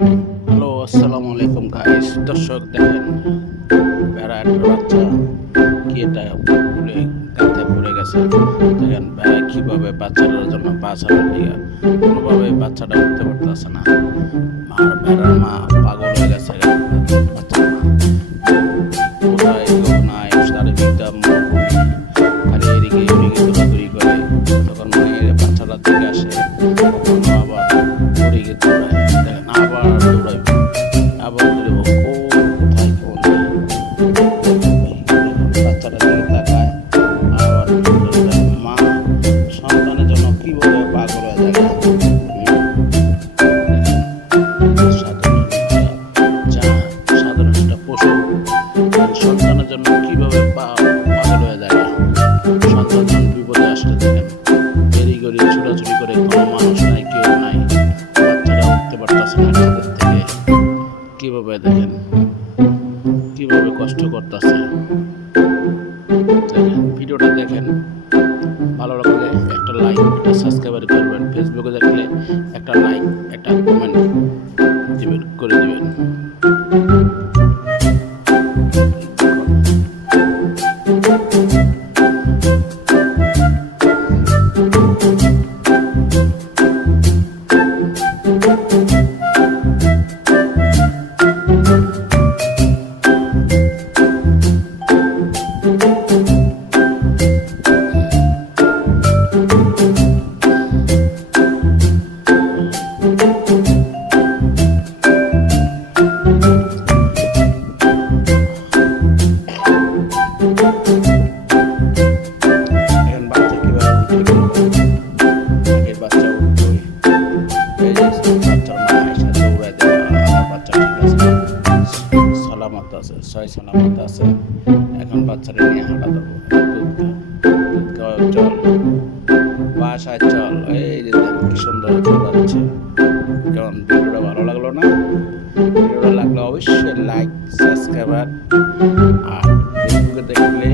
Hello, আসসালামু আলাইকুম guys. দর্শক দেখেন, বেড়া একটা বাচ্চা কি এটা ভুলে গাতে পড়ে গেছে। দেখেন বেড়া কীভাবে বাচ্চাটার জন্য বাঁচানোর দিকে কোনোভাবে বাচ্চাটা উঠতে পারতেছে না। বেড়ার মা পাগল হয়ে গেছে। বাচ্চার মা কোথায় লোক নাই, শারীরিক দাম খালি এদিকে ওদিকে দৌড়াদৌড়ি করে। তখন বাচ্চাটার দিকে আসে, তখন আবার ওদিকে দৌড়ায়। দেখেন আবার দৌড়াইব, আবার দৌড়াইব, কোথায় কোন বাচ্চাটার দিকে তাকায়। আবার মা সন্তানের জন্য কীভাবে পাগল হয়ে যায়। সাধারণ একটা পশু সন্তানের জন্য কীভাবে পাগল হয়ে যায়। সন্তান যখন বিপদে আসতে দেখেন এরি গড়ি ছুটাছুটি করে, কোনো মানুষ নাই, কেউ নাই, বাচ্চারা উঠতে পারতেছে না তাদের থেকে। কীভাবে দেখেন কীভাবে কষ্ট করতেছে। ভিডিওটা দেখেন, ভালো লাগলে একটা লাইক, একটা সাবস্ক্রাইব করবেন। ফেসবুকে দেখলে একটা লাইক, একটা কমেন্ট দিবেন, করে দিবেন। এখন বাচ্চা কীভাবে উঠে গেল, আগের বাচ্চা উঠতো, এই যে বাচ্চার মা এসে দৌড়ায় দেয়, আমার বাচ্চা ঠিক আছে, সালামত আছে, সয় সালামত আছে। এখন বাচ্চারা নিয়ে হাঁটা দেবো, দুধ খাওয়া চল, বাসায় চল। এই যে কি সুন্দর দৌড়াচ্ছে। কেমন ভিডিওটা ভালো লাগলো না? ভিডিওটা লাগলে অবশ্যই লাইক, সাবস্ক্রাইব আর ফেসবুকে দেখলে